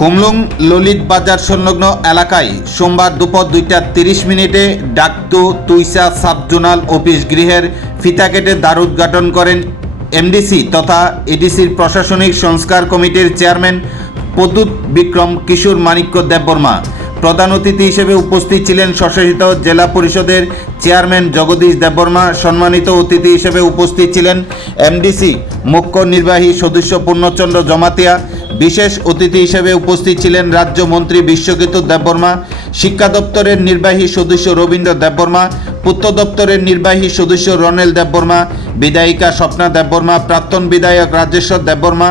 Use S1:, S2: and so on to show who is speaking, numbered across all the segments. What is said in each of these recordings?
S1: কুমলুং ললিত বাজার সংলগ্ন এলাকায় সোমবার দুপুর দুইটা তিরিশ মিনিটে Dakdu Tuisa sub zonal office গৃহের ফিতা কেটে দ্বার উদ্ঘাটন করেন এমডিসি তথা এডিসির প্রশাসনিক সংস্কার কমিটির চেয়ারম্যান প্রদ্যুৎ বিক্রম কিশোর মাণিক্য দেববর্মা। প্রধান অতিথি হিসেবে উপস্থিত ছিলেন স্বশাসিত জেলা পরিষদের চেয়ারম্যান জগদীশ দেববর্মা। সম্মানিত অতিথি হিসেবে উপস্থিত ছিলেন এমডিসি মুখ্য নির্বাহী সদস্য পূর্ণচন্দ্র জমাতিয়া বিশেষ অতিথি হিসেবে উপস্থিত ছিলেন রাজ্যমন্ত্রী বিশ্বজিৎ দেববর্মা, শিক্ষা দপ্তরের নির্বাহী সদস্য রবীন্দ্র দেববর্মা পূর্ত দপ্তরের নির্বাহী সদস্য রনেল দেববর্মা, বিধায়িকা স্বপ্না দেববর্মা, প্রাক্তন বিধায়ক Rajeshwar Debbarma,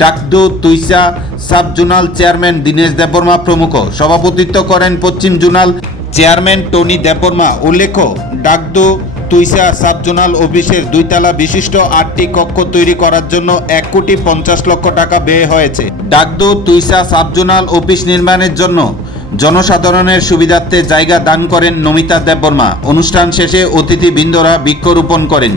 S1: Dakdu Tuisa, sub zonal chairman Dinesh Debbarma প্রমুখ। সভাপতিত্ব করেন পশ্চিম জোনাল চেয়ারম্যান টনি দেববর্মা। উল্লেখ্য, ডাকদু তুইসা সাব জোনাল অফিসের দুইতলা বিশিষ্ট আটটি কক্ষ তৈরি করার জন্য এক কোটি পঞ্চাশ লক্ষ টাকা ব্যয় হয়েছে। Dakdu Tuisa sub zonal office নির্মাণের জন্য জনসাধারণের সুবিধার্থে জায়গা দান করেন নমিতা দেববর্মা। অনুষ্ঠান শেষে অতিথিবৃন্দরা বৃক্ষরোপণ করেন।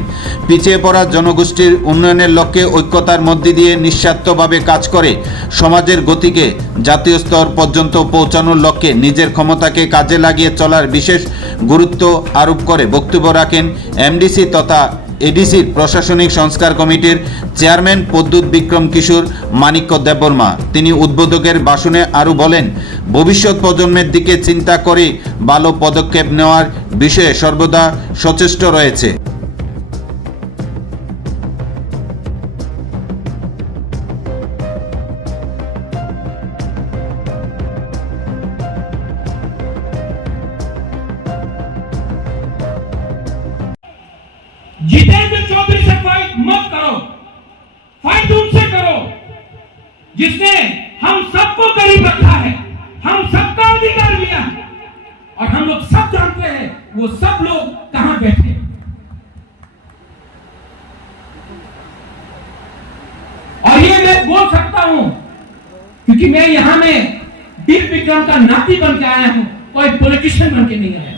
S1: পিছিয়ে পড়া জনগোষ্ঠীর উন্নয়নের লক্ষ্যে ঐক্যতার মধ্যে দিয়ে নিঃস্বার্থভাবে কাজ করে সমাজের গতিকে জাতীয় স্তর পর্যন্ত পৌঁছানোর লক্ষ্যে নিজের ক্ষমতাকে কাজে লাগিয়ে চলার বিশেষ গুরুত্ব আরোপ করে বক্তব্য রাখেন এমডিসি তথা এডিসির প্রশাসনিক সংস্কার কমিটির চেয়ারম্যান প্রদ্যুৎ বিক্রম কিশোর, মানিক্য দেববর্মা। তিনি উদ্বোধকের ভাষণে আরও বলেন, ভবিষ্যৎ প্রজন্মের দিকে চিন্তা করে ভালো পদক্ষেপ নেওয়ার বিষয়ে সর্বদা সচেষ্ট রয়েছে। फाइट
S2: मत करो। फाइट उनसे करो, जिसने हम सबको करीब रखा है, हम सबका अधिकार लिया है। और हम लोग सब जानते हैं, वो सब लोग कहाँ बैठे और ये मैं बोल सकता हूँ, क्योंकि मैं यहाँ में बीर विक्रम का नाती बन के आया हूँ, कोई पॉलिटिशियन बन के नहीं आया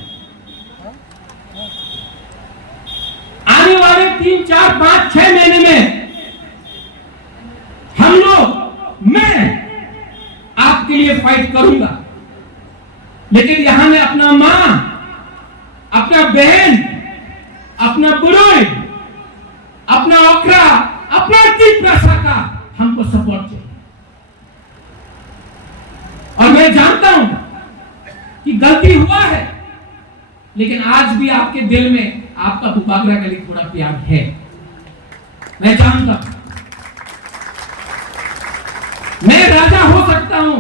S2: आने वाले तीन, चार, पाँच, छह महीने में हम लोग, मैं आपके लिए फाइट करूँगा। लेकिन यहाँ में अपना माँ, अपना बहन, अपना बुराई अपना ओखरा, अपना पैसा का हमको सपोर्ट चाहिए। और मैं जानता हूँ कि गलती हुआ है, लेकिन आज भी आपके दिल में आपका बुबागरा के लिए थोड़ा प्यार है। मैं जानता मैं राजा हो सकता हूँ,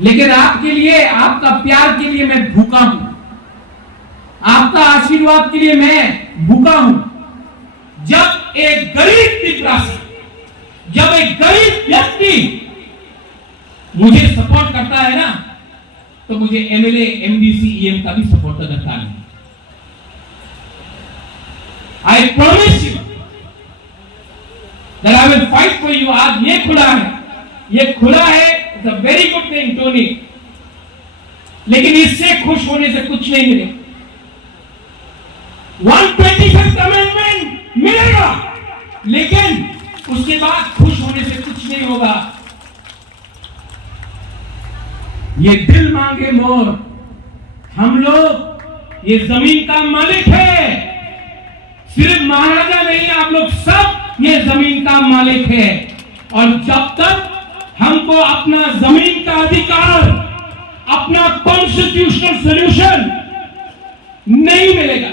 S2: लेकिन आपके लिए, आपका प्यार के लिए मैं भूखा हूँ। आपका आशीर्वाद के लिए मैं भूखा हूँ। जब एक गरीब पिपरासी जब एक गरीब व्यक्ति मुझे सपोर्ट करता है ना तो मुझे एमएलए एमडीसी ईएम का भी सपोर्ट करता नहीं that I will fight for you. आज ये खुला है। ये खुला है it's a very good thing Tony लेकिन इससे खुश होने से कुछ नहीं मिले। 125th अमेंडमेंट मिलेगा। लेकिन उसके बाद खुश होने से कुछ नहीं होगा। ये दिल मांगे मोर। हम लोग, ये ज़मीन का मालिक है। सिर्फ़ महाराजा नहीं, आप लोग सब ये ज़मीन का मालिक है। और जब तक हमको अपना ज़मीन का अधिकार, अपना कॉन्स्टिट्यूशनल सोल्यूशन नहीं मिलेगा,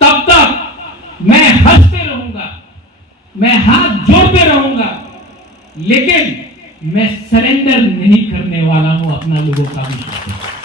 S2: तब तक मैं हँसते रहूँगा, मैं हाथ जोड़ते रहूँगा, लेकिन मैं सरेंडर नहीं करने वाला हूँ अपना लोगों का विश्वास